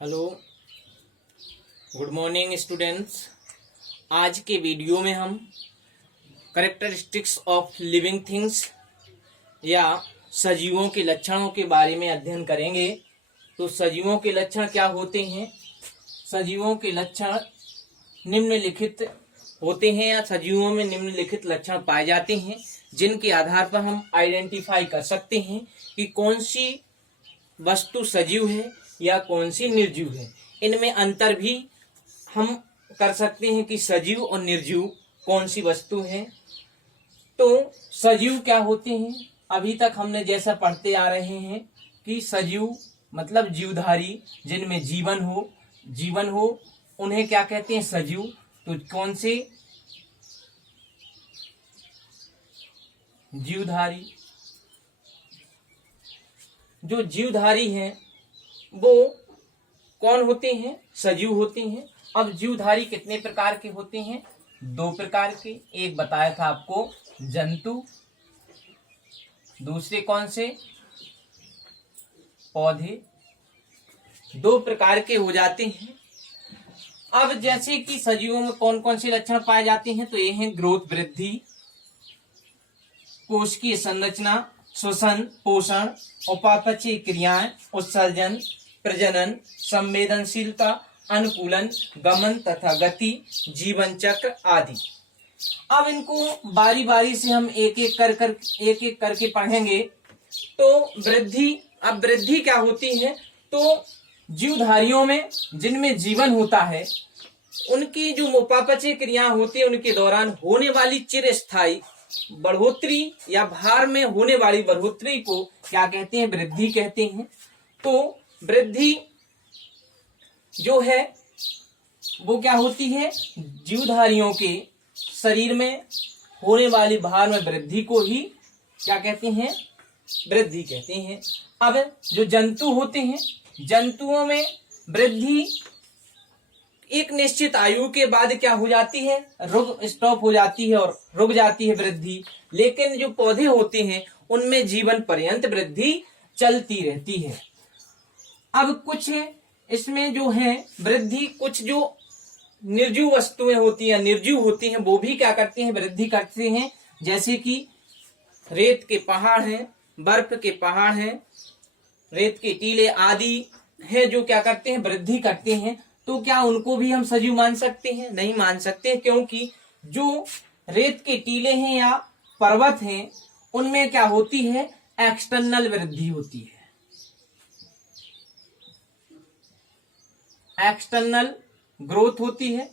Hello, good morning students. आज के video में हम कैरेक्टरिस्टिक्स ऑफ लिविंग थिंग्स या सजीवों के लक्षणों के बारे में अध्ययन करेंगे। तो सजीवों के लक्षण क्या होते हैं? सजीवों के लक्षण निम्नलिखित होते हैं या सजीवों में निम्नलिखित लक्षण पाए जाते हैं, जिनके आधार पर हम आइडेंटिफाई कर सकते हैं कि कौन सी वस्तु सजीव है या कौन सी निर्जीव है। इनमें अंतर भी हम कर सकते हैं कि सजीव और निर्जीव कौन सी वस्तु है। तो सजीव क्या होते हैं? अभी तक हमने जैसा पढ़ते आ रहे हैं कि सजीव मतलब जीवधारी, जिनमें जीवन हो उन्हें क्या कहते हैं? सजीव। तो कौन से? जीवधारी। जो जीवधारी हैं वो कौन होते हैं? सजीव होते हैं। अब जीवधारी कितने प्रकार के होते हैं? दो प्रकार के। एक बताया था आपको जंतु, दूसरे कौन से? पौधे। दो प्रकार के हो जाते हैं। अब जैसे कि सजीवों में कौन कौन से लक्षण पाए जाते हैं, तो ये हैं ग्रोथ वृद्धि, कोशिकीय संरचना, श्वसन पोषण, उपापचय क्रियाएं, उत्सर्जन, प्रजनन, संवेदनशीलता, अनुकूलन, गमन तथा गति, जीवन चक्र आदि। अब इनको बारी बारी से हम एक एक करके पढ़ेंगे। तो वृद्धि, अब वृद्धि क्या होती है? तो जीवधारियों में जिनमें जीवन होता है उनकी जो उपापचय क्रिया होती है उनके दौरान होने वाली चिरस्थायी बढ़ोतरी या भार में होने वाली बढ़ोतरी को क्या कहते हैं? वृद्धि कहते हैं। तो वृद्धि जो है वो क्या होती है? जीवधारियों के शरीर में होने वाली भार में वृद्धि को ही क्या कहते हैं? वृद्धि कहते हैं। अब जो जंतु होते हैं, जंतुओं में वृद्धि एक निश्चित आयु के बाद क्या हो जाती है? रुक स्टॉप हो जाती है और रुक जाती है वृद्धि। लेकिन जो पौधे होते हैं उनमें जीवन पर्यंत वृद्धि चलती रहती है। अब कुछ इसमें जो है वृद्धि, कुछ जो निर्जीव वस्तुएं होती हैं, निर्जीव होती हैं, वो भी क्या करते हैं? वृद्धि करते हैं। जैसे कि रेत के पहाड़ हैं, बर्फ के पहाड़ हैं, रेत के टीले आदि हैं जो क्या करते हैं? वृद्धि करते हैं। तो क्या उनको भी हम सजीव मान सकते हैं? नहीं मान सकते, क्योंकि जो रेत के टीले हैं या पर्वत हैं उनमें क्या होती है? एक्सटर्नल वृद्धि होती है, एक्सटर्नल ग्रोथ होती है,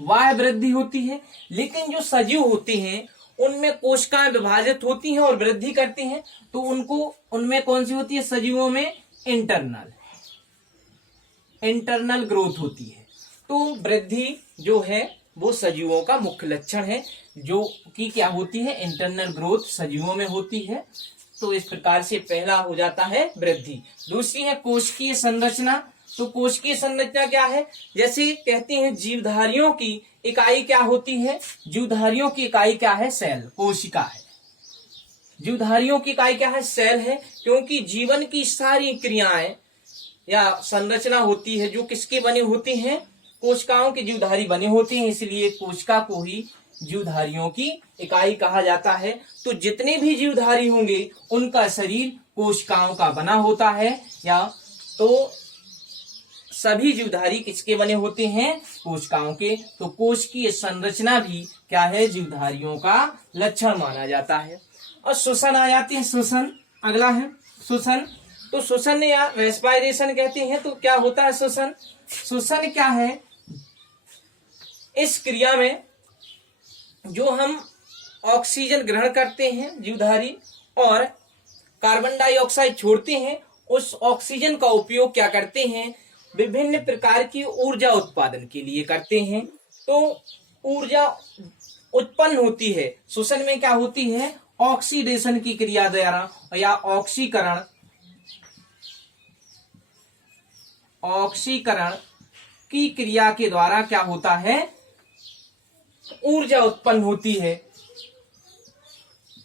बाह्य वृद्धि होती है। लेकिन जो सजीव होती हैं उनमें कोशिकाएं विभाजित होती हैं और वृद्धि करती हैं। तो उनमें कौन सी होती है? सजीवों में इंटरनल ग्रोथ होती है। तो वृद्धि जो है वो सजीवों का मुख्य लक्षण है, जो कि क्या होती है? इंटरनल ग्रोथ सजीवों में होती है। तो इस प्रकार से पहला हो जाता है वृद्धि। दूसरी है कोशिकीय संरचना। तो कोशिकीय संरचना क्या है? जैसे कहते हैं जीवधारियों की इकाई क्या होती है? जीवधारियों की इकाई क्या है? सेल, कोशिका है। जीवधारियों की इकाई क्या है? सेल है। क्योंकि जीवन की सारी क्रियाएं या संरचना होती है जो किसके बने होती हैं? कोशिकाओं के जीवधारी बने होते हैं, इसलिए कोशिका को ही जीवधारियों की इकाई कहा जाता है। तो जितने भी जीवधारी होंगे उनका शरीर कोशिकाओं का बना होता है। या तो सभी जीवधारी किसके बने होते हैं? कोशिकाओं के। तो कोशिकीय संरचना भी क्या है? जीवधारियों का लक्षण माना जाता है। और श्वसन आ जाते हैं। श्वसन अगला है श्वसन। तो श्वसन या रेस्पिरेशन कहते हैं। तो क्या होता है श्वसन? श्वसन क्या है? इस क्रिया में जो हम ऑक्सीजन ग्रहण करते हैं जीवधारी और कार्बन डाइऑक्साइड छोड़ते हैं, उस ऑक्सीजन का उपयोग क्या करते हैं? विभिन्न प्रकार की ऊर्जा उत्पादन के लिए करते हैं। तो ऊर्जा उत्पन्न होती है। श्वसन में क्या होती है? ऑक्सीडेशन की क्रिया द्वारा या ऑक्सीकरण की क्रिया के द्वारा क्या होता है? ऊर्जा उत्पन्न होती है।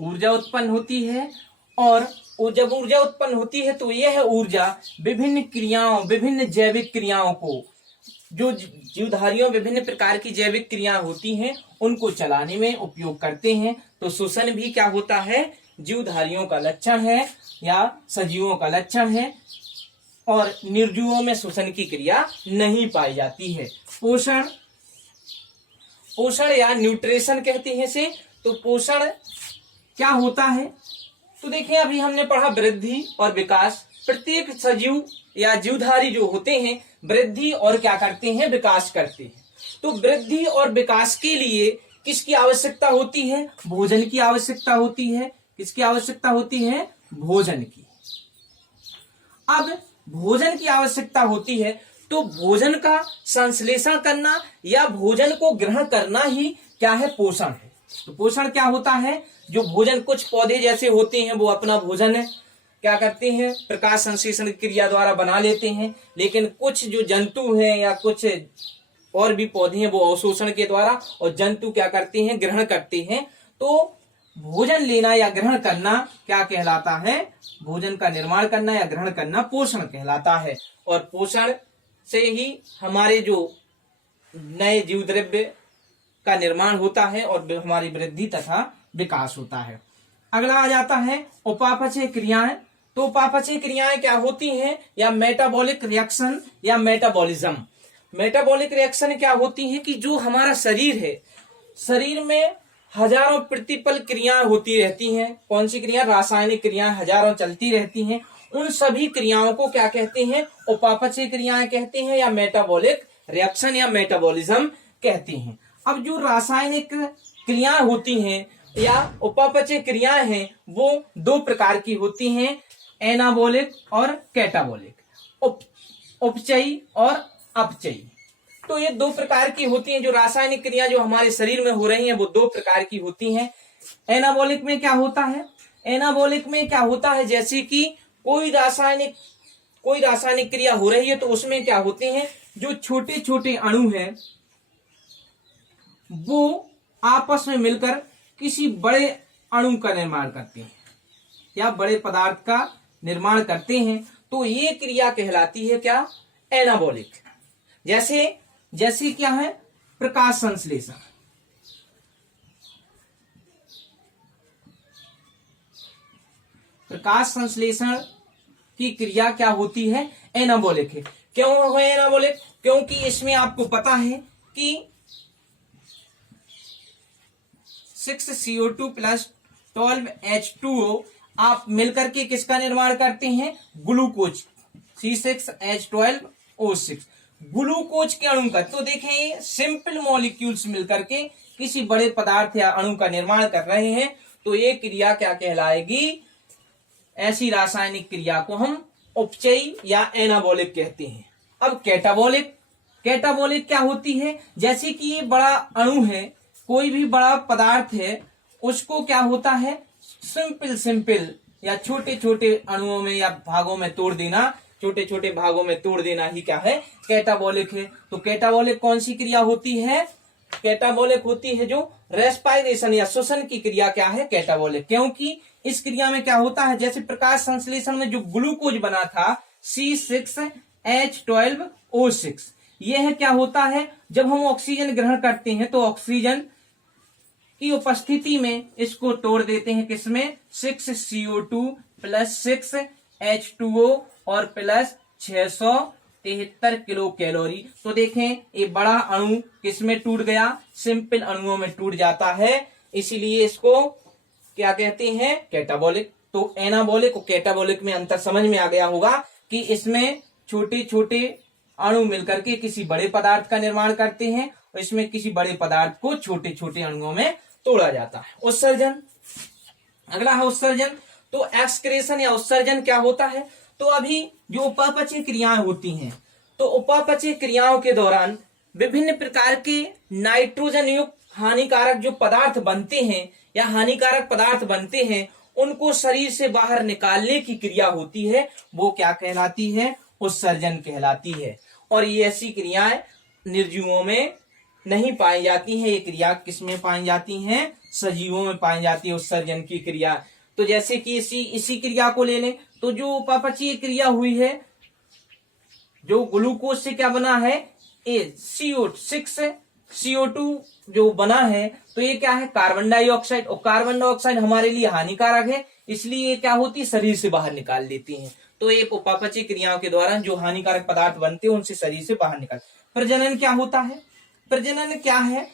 ऊर्जा उत्पन्न होती है और वो जब ऊर्जा उत्पन्न होती है तो यह ऊर्जा विभिन्न क्रियाओं, विभिन्न जैविक क्रियाओं को, जो जीवधारियों विभिन्न प्रकार की जैविक क्रिया होती हैं उनको चलाने में उपयोग करते हैं। तो श्वसन भी क्या होता है, जीवधारियों का लक्षण है या सजीवों का लक्षण है, और निर्जीवों में श्वसन की क्रिया नहीं पाई जाती है। पोषण, पोषण या न्यूट्रिशन कहते हैं इसे। तो पोषण क्या होता है, तो देखिए अभी हमने पढ़ा वृद्धि और विकास। प्रत्येक सजीव या जीवधारी जो होते हैं वृद्धि और क्या करते हैं, विकास करते हैं। तो वृद्धि और विकास के लिए किसकी आवश्यकता होती है, भोजन की आवश्यकता होती है। किसकी आवश्यकता होती है, भोजन की। अब भोजन की आवश्यकता होती है तो भोजन का संश्लेषण करना या भोजन को ग्रहण करना ही क्या है, पोषण है। तो पोषण क्या होता है, जो भोजन, कुछ पौधे जैसे होते हैं वो अपना भोजन क्या करते हैं, प्रकाश संश्लेषण क्रिया द्वारा बना लेते हैं, लेकिन कुछ जो जंतु हैं या कुछ और भी पौधे हैं वो अवशोषण के द्वारा, और जंतु क्या करते हैं, ग्रहण करते हैं। तो भोजन लेना या ग्रहण करना क्या कहलाता है, भोजन का निर्माण करना या ग्रहण करना पोषण कहलाता है। और पोषण से ही हमारे जो नए जीव द्रव्य का निर्माण होता है और हमारी वृद्धि तथा विकास होता है। अगला आ जाता है उपापचय क्रियाएं। तो उपापचय क्रियाएं क्या होती हैं, या मेटाबॉलिक रिएक्शन या मेटाबॉलिज्म। मेटाबॉलिक रिएक्शन क्या होती है कि जो हमारा शरीर है, शरीर में हजारों प्रतिपल क्रियाएं होती रहती हैं। कौन सी क्रिया, रासायनिक क्रियाएं हजारों चलती रहती हैं। उन सभी क्रियाओं को क्या कहते हैं, उपापचय क्रियाएं कहते हैं या मेटाबॉलिक रिएक्शन या मेटाबॉलिज्म कहते हैं। अब जो रासायनिक क्रियाएं होती हैं या उपापचय क्रियाएं हैं वो दो प्रकार की होती हैं, एनाबॉलिक और कैटाबॉलिक, उपचयी और अपचयी। तो ये दो प्रकार की होती हैं। जो रासायनिक क्रिया जो हमारे शरीर में हो रही हैं वो दो प्रकार की होती हैं। एनाबॉलिक में क्या होता है, एनाबॉलिक में क्या होता है, जैसे कि कोई रासायनिक क्रिया हो रही है तो उसमें क्या होते हैं, जो छोटे छोटे अणु हैं वो आपस में मिलकर किसी बड़े अणु का निर्माण करते हैं या बड़े पदार्थ का निर्माण करते हैं। तो ये क्रिया कहलाती है क्या, एनाबॉलिक। जैसे क्या है, प्रकाश संश्लेषण। प्रकाश संश्लेषण की क्रिया क्या होती है, एनाबॉलिक है। क्यों है एनाबॉलिक, क्योंकि इसमें आपको पता है कि 6CO2 प्लस 12H2O आप मिलकर के किसका निर्माण करते हैं, ग्लूकोज, C6H12O6, ग्लूकोज के अणु का। तो देखें सिंपल मॉलिक्यूल्स मिलकर के किसी बड़े पदार्थ या अणु का निर्माण कर रहे हैं। तो ये क्रिया क्या कहलाएगी, ऐसी रासायनिक क्रिया को हम उपचयी या एनाबॉलिक कहते हैं। अब कैटाबॉलिक क्या होती है, जैसे कि ये बड़ा अणु है, कोई भी बड़ा पदार्थ है, उसको क्या होता है, सिंपल या छोटे छोटे अणुओं में या भागों में तोड़ देना, छोटे छोटे भागों में तोड़ देना ही क्या है, कैटाबॉलिक है। तो कैटाबॉलिक कौन सी क्रिया होती है, कैटाबॉलिक होती है जो रेस्पायरेशन या श्वसन की क्रिया क्या है, कैटाबॉलिक। क्योंकि इस क्रिया में क्या होता है, जैसे प्रकाश संश्लेषण में जो ग्लूकोज बना था C6H12O6, यह क्या होता है, जब हम ऑक्सीजन ग्रहण करते हैं तो ऑक्सीजन की उपस्थिति में इसको तोड़ देते हैं, किसमें, 6CO2 प्लस 6H2O और प्लस 673 किलो कैलोरी। तो देखें ये बड़ा अणु किसमें टूट गया, सिंपल अणुओं में टूट जाता है, इसीलिए इसको क्या कहते हैं, कैटाबॉलिक। तो एनाबॉलिक और कैटाबॉलिक में अंतर समझ में आ गया होगा कि इसमें छोटे छोटे अणु मिलकर के किसी बड़े पदार्थ का निर्माण करते हैं और इसमें किसी बड़े पदार्थ को छोटे छोटे अणुओं में तोड़ा जाता है। उत्सर्जन, अगला है उत्सर्जन। तो एक्सक्रेशन या उत्सर्जन क्या होता है, तो अभी जो उपापचय क्रियाएं होती हैं, तो उपापचय क्रियाओं के दौरान विभिन्न प्रकार के नाइट्रोजन युक्त हानिकारक जो पदार्थ बनते हैं या हानिकारक पदार्थ बनते हैं, उनको शरीर से बाहर निकालने की क्रिया होती है, वो क्या कहलाती है, उत्सर्जन कहलाती है। और ये ऐसी क्रियाएं निर्जीवों में नहीं पाई जाती हैं। ये क्रिया किसमें पाई जाती हैं, सजीवों में पाई जाती है उत्सर्जन की क्रिया। तो जैसे कि इसी क्रिया को ले लें, तो जो उपापचयी क्रिया हुई है, जो ग्लूकोज से क्या बना है, CO6 CO2 जो बना है, तो ये क्या है, कार्बन डाइऑक्साइड, और कार्बन डाइऑक्साइड हमारे लिए हानिकारक है, इसलिए ये क्या होती है, शरीर से बाहर निकाल देती है। तो ये उपापचय क्रियाओं के दौरान जो हानिकारक पदार्थ बनते हैं उनसे शरीर से बाहर निकाल। प्रजनन क्या होता है, प्रजनन क्या है,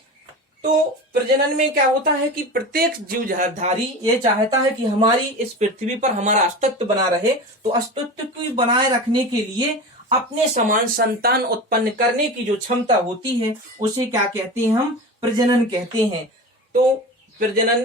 तो प्रजनन में क्या होता है कि प्रत्येक जीवधारी ये चाहता है कि हमारी इस पृथ्वी पर हमारा अस्तित्व बना रहे, तो अस्तित्व को बनाए रखने के लिए अपने समान संतान उत्पन्न करने की जो क्षमता होती है उसे क्या कहते हैं, हम प्रजनन कहते हैं। तो प्रजनन